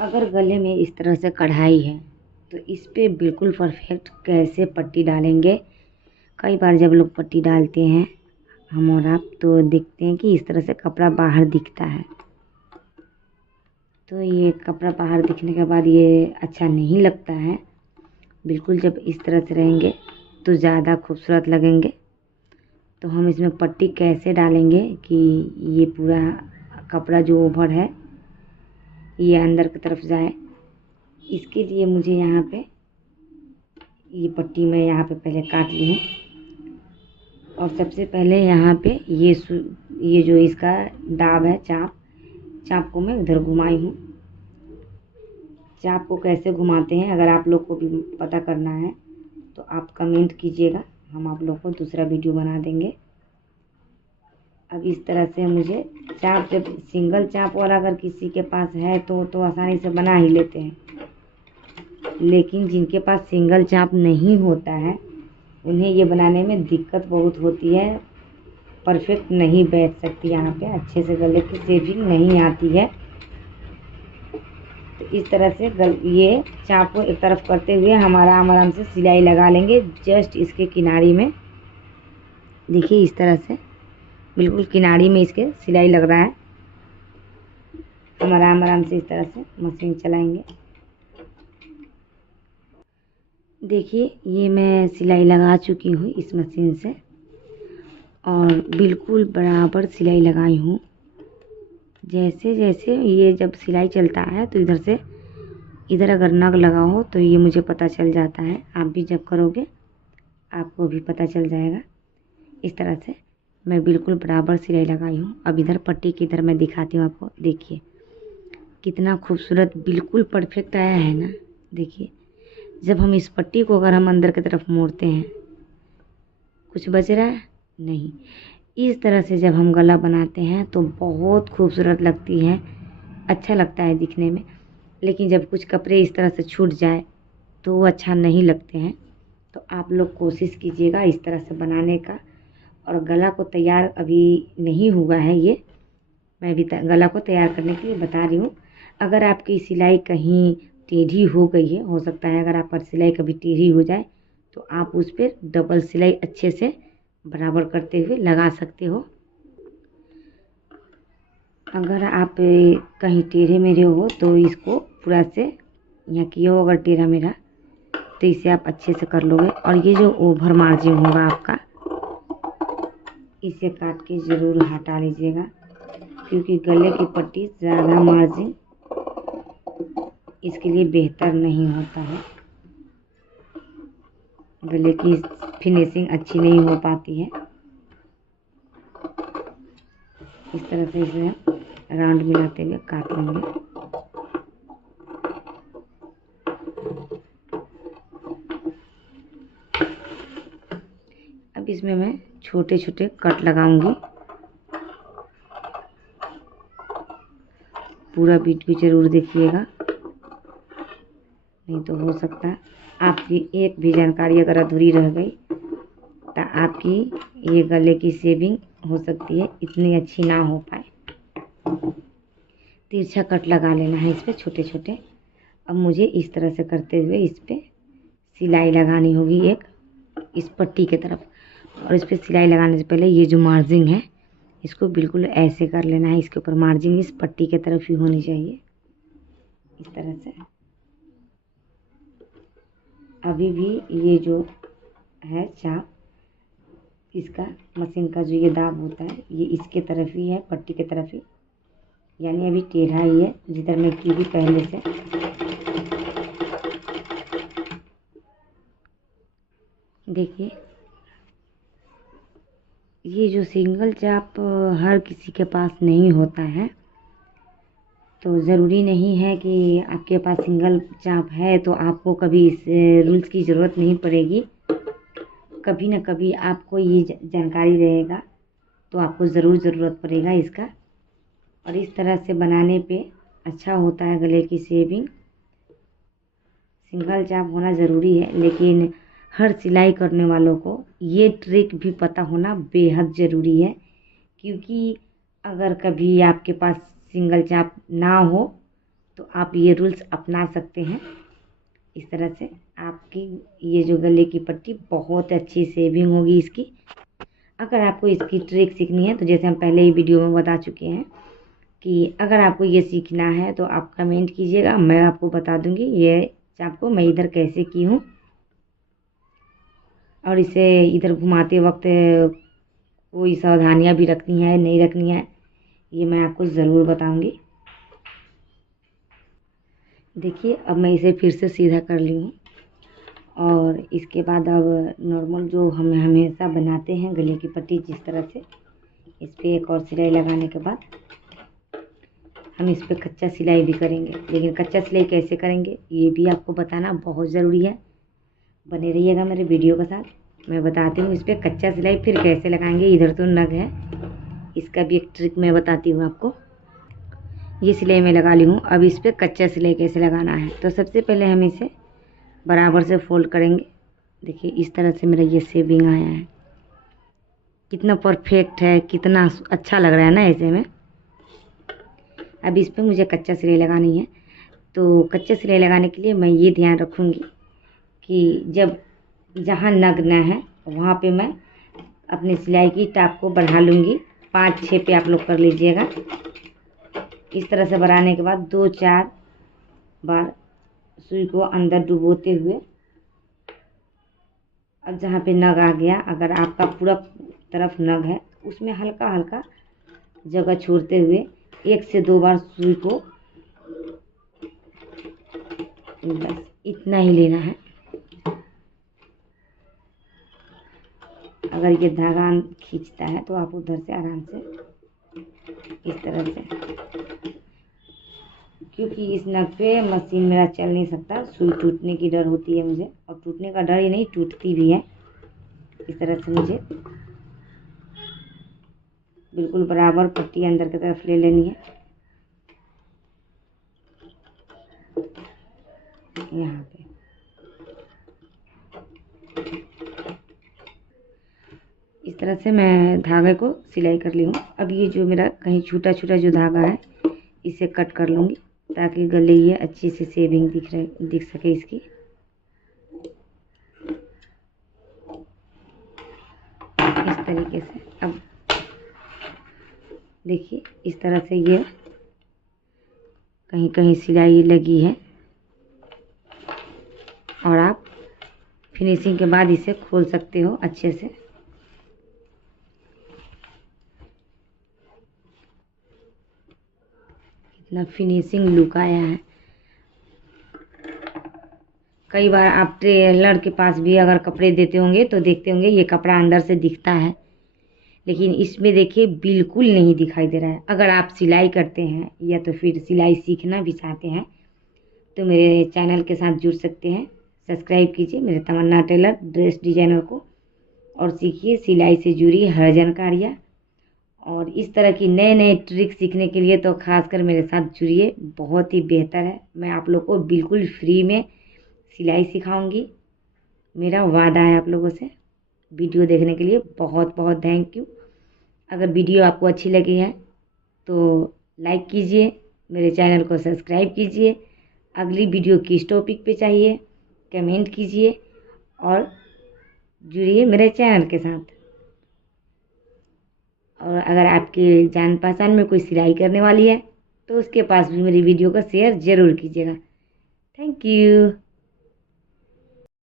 अगर गले में इस तरह से कढ़ाई है तो इस पे बिल्कुल परफेक्ट कैसे पट्टी डालेंगे। कई बार जब लोग पट्टी डालते हैं हम और आप तो देखते हैं कि इस तरह से कपड़ा बाहर दिखता है। तो ये कपड़ा बाहर दिखने के बाद ये अच्छा नहीं लगता है। बिल्कुल जब इस तरह से रहेंगे तो ज़्यादा खूबसूरत लगेंगे। तो हम इसमें पट्टी कैसे डालेंगे कि ये पूरा कपड़ा जो ओवर है ये अंदर की तरफ जाए। इसके लिए मुझे यहाँ पे ये पट्टी मैं यहाँ पे पहले काट ली हूँ। और सबसे पहले यहाँ पे ये जो इसका दाब है चाप को मैं इधर घुमाई हूँ। चाप को कैसे घुमाते हैं अगर आप लोग को भी पता करना है तो आप कमेंट कीजिएगा, हम आप लोग को दूसरा वीडियो बना देंगे। अब इस तरह से मुझे चाप, जब सिंगल चाप वाला अगर किसी के पास है तो आसानी से बना ही लेते हैं, लेकिन जिनके पास सिंगल चाप नहीं होता है उन्हें ये बनाने में दिक्कत बहुत होती है। परफेक्ट नहीं बैठ सकती, यहाँ पे अच्छे से गले की शेविंग नहीं आती है। तो इस तरह से ये चाप को एक तरफ करते हुए हम आराम से सिलाई लगा लेंगे। जस्ट इसके किनारी में देखिए, इस तरह से बिल्कुल किनारी में इसके सिलाई लग रहा है। हम आराम से इस तरह से मशीन चलाएंगे। देखिए ये मैं सिलाई लगा चुकी हूँ इस मशीन से और बिल्कुल बराबर सिलाई लगाई हूँ। जैसे जैसे ये जब सिलाई चलता है तो इधर अगर नग लगा हो तो ये मुझे पता चल जाता है। आप भी जब करोगे आपको भी पता चल जाएगा। इस तरह से मैं बिल्कुल बराबर सिलाई लगाई हूँ। अब इधर पट्टी की इधर मैं दिखाती हूँ आपको। देखिए कितना खूबसूरत बिल्कुल परफेक्ट आया है ना। देखिए जब हम इस पट्टी को अगर हम अंदर की तरफ मोड़ते हैं, कुछ बच रहा है नहीं। इस तरह से जब हम गला बनाते हैं तो बहुत खूबसूरत लगती है, अच्छा लगता है दिखने में। लेकिन जब कुछ कपड़े इस तरह से छूट जाए तो वो अच्छा नहीं लगते हैं। तो आप लोग कोशिश कीजिएगा इस तरह से बनाने का। और गला को तैयार अभी नहीं हुआ है, ये मैं भी गला को तैयार करने के लिए बता रही हूँ। अगर आपकी सिलाई कहीं टेढ़ी हो गई है, हो सकता है अगर आप पर सिलाई कभी टेढ़ी हो जाए तो आप उस पर डबल सिलाई अच्छे से बराबर करते हुए लगा सकते हो। अगर आप कहीं टेढ़े मेढ़े हो तो इसको पूरा से यहाँ किया हो अगर टेढ़ा मेढ़ा तो इसे आप अच्छे से कर लोगे। और ये जो ओवर मार्जिन होगा आपका, इसे काट के ज़रूर हटा लीजिएगा, क्योंकि गले की पट्टी ज़्यादा मार्जिन इसके लिए बेहतर नहीं होता है। गले की फिनिशिंग अच्छी नहीं हो पाती है। इस तरह से इसे राउंड मिलाते हुए काट लेंगे। अब इसमें मैं छोटे छोटे कट लगाऊंगी। पूरा वीडियो जरूर देखिएगा, नहीं तो हो सकता है आपकी एक भी जानकारी अगर अधूरी रह गई तो आपकी ये गले की शेविंग हो सकती है इतनी अच्छी ना हो पाए। तिरछा कट लगा लेना है इस पर छोटे छोटे। अब मुझे इस तरह से करते हुए इस पर सिलाई लगानी होगी एक इस पट्टी की तरफ। और इस पर सिलाई लगाने से पहले ये जो मार्जिन है इसको बिल्कुल ऐसे कर लेना है। इसके ऊपर मार्जिन इस पट्टी की तरफ ही होनी चाहिए, इस तरह से। अभी भी ये जो है चाप, इसका मशीन का जो ये दाब होता है ये इसके तरफ ही है, पट्टी की तरफ ही, यानी अभी टेढ़ा ही है जिधर मैं की भी पहले से। देखिए ये जो सिंगल चाप हर किसी के पास नहीं होता है, तो ज़रूरी नहीं है कि आपके पास सिंगल चाप है तो आपको कभी इस रूल्स की ज़रूरत नहीं पड़ेगी। कभी ना कभी आपको ये जानकारी रहेगा तो आपको ज़रूर ज़रूरत पड़ेगा इसका। और इस तरह से बनाने पे अच्छा होता है गले की शेविंग। सिंगल चाप होना ज़रूरी है, लेकिन हर सिलाई करने वालों को ये ट्रिक भी पता होना बेहद ज़रूरी है। क्योंकि अगर कभी आपके पास सिंगल चाप ना हो तो आप ये रूल्स अपना सकते हैं। इस तरह से आपकी ये जो गले की पट्टी बहुत अच्छी सेविंग होगी इसकी। अगर आपको इसकी ट्रिक सीखनी है तो जैसे हम पहले ही वीडियो में बता चुके हैं कि अगर आपको ये सीखना है तो आप कमेंट कीजिएगा, मैं आपको बता दूंगी ये आपको मैं इधर कैसे की हूँ। और इसे इधर घुमाते वक्त कोई सावधानियाँ भी रखनी है नहीं रखनी है ये मैं आपको ज़रूर बताऊंगी। देखिए अब मैं इसे फिर से सीधा कर ली हूँ और इसके बाद अब नॉर्मल जो हम हमेशा बनाते हैं गले की पट्टी जिस तरह से इस पर एक और सिलाई लगाने के बाद हम इस पर कच्चा सिलाई भी करेंगे। लेकिन कच्चा सिलाई कैसे करेंगे ये भी आपको बताना बहुत ज़रूरी है। बने रहिएगा मेरे वीडियो के साथ, मैं बताती हूँ इस पर कच्चा सिलाई फिर कैसे लगाएंगे। इधर तो नग है, इसका भी एक ट्रिक मैं बताती हूँ आपको। ये सिलाई मैं लगा ली हूँ, अब इस पर कच्चा सिलाई कैसे लगाना है। तो सबसे पहले हम इसे बराबर से फोल्ड करेंगे। देखिए इस तरह से मेरा ये शेविंग आया है, कितना परफेक्ट है, कितना अच्छा लग रहा है ना ऐसे में। अब इस पर मुझे कच्चा सिलाई लगानी है। तो कच्चा सिलाई लगाने के लिए मैं ये ध्यान रखूँगी कि जब जहाँ नग न है वहाँ पे मैं अपनी सिलाई की टाप को बढ़ा लूँगी। 5-6 पे आप लोग कर लीजिएगा। इस तरह से बढ़ाने के बाद 2-4 बार सुई को अंदर डुबोते हुए अब जहाँ पे नग आ गया, अगर आपका पूरा तरफ नग है उसमें हल्का हल्का जगह छोड़ते हुए 1 से 2 बार सुई को बस इतना ही लेना है। अगर ये धागा खींचता है तो आप उधर से आराम से इस तरह से, क्योंकि इस नग पे मशीन मेरा चल नहीं सकता, सुई टूटने की डर होती है मुझे, और टूटने का डर ही नहीं टूटती भी है। इस तरह से मुझे बिल्कुल बराबर पट्टी अंदर की तरफ ले लेनी है। यहाँ पे इस तरह से मैं धागे को सिलाई कर ली हूँ। अब ये जो मेरा कहीं छोटा छोटा जो धागा है इसे कट कर लूँगी ताकि गले ये अच्छी सी शेविंग दिख सके इसकी। इस तरीके से अब देखिए इस तरह से ये कहीं कहीं सिलाई लगी है और आप फिनिशिंग के बाद इसे खोल सकते हो अच्छे से। कितना फिनिशिंग लुक आया है। कई बार आप टेलर के पास भी अगर कपड़े देते होंगे तो देखते होंगे ये कपड़ा अंदर से दिखता है, लेकिन इसमें देखिए बिल्कुल नहीं दिखाई दे रहा है। अगर आप सिलाई करते हैं या तो फिर सिलाई सीखना भी चाहते हैं तो मेरे चैनल के साथ जुड़ सकते हैं। सब्सक्राइब कीजिए मेरे तमन्ना टेलर ड्रेस डिजाइनर को और सीखिए सिलाई से जुड़ी हर जानकारियाँ। और इस तरह की नए नए ट्रिक सीखने के लिए तो खासकर मेरे साथ जुड़िए, बहुत ही बेहतर है। मैं आप लोग को बिल्कुल फ्री में सिलाई सिखाऊंगी, मेरा वादा है आप लोगों से। वीडियो देखने के लिए बहुत बहुत थैंक यू। अगर वीडियो आपको अच्छी लगी है तो लाइक कीजिए, मेरे चैनल को सब्सक्राइब कीजिए। अगली वीडियो किस टॉपिक पे चाहिए कमेंट कीजिए और जुड़िए मेरे चैनल के साथ। और अगर आपके जान पहचान में कोई सिलाई करने वाली है तो उसके पास भी मेरी वीडियो को शेयर ज़रूर कीजिएगा। Thank you.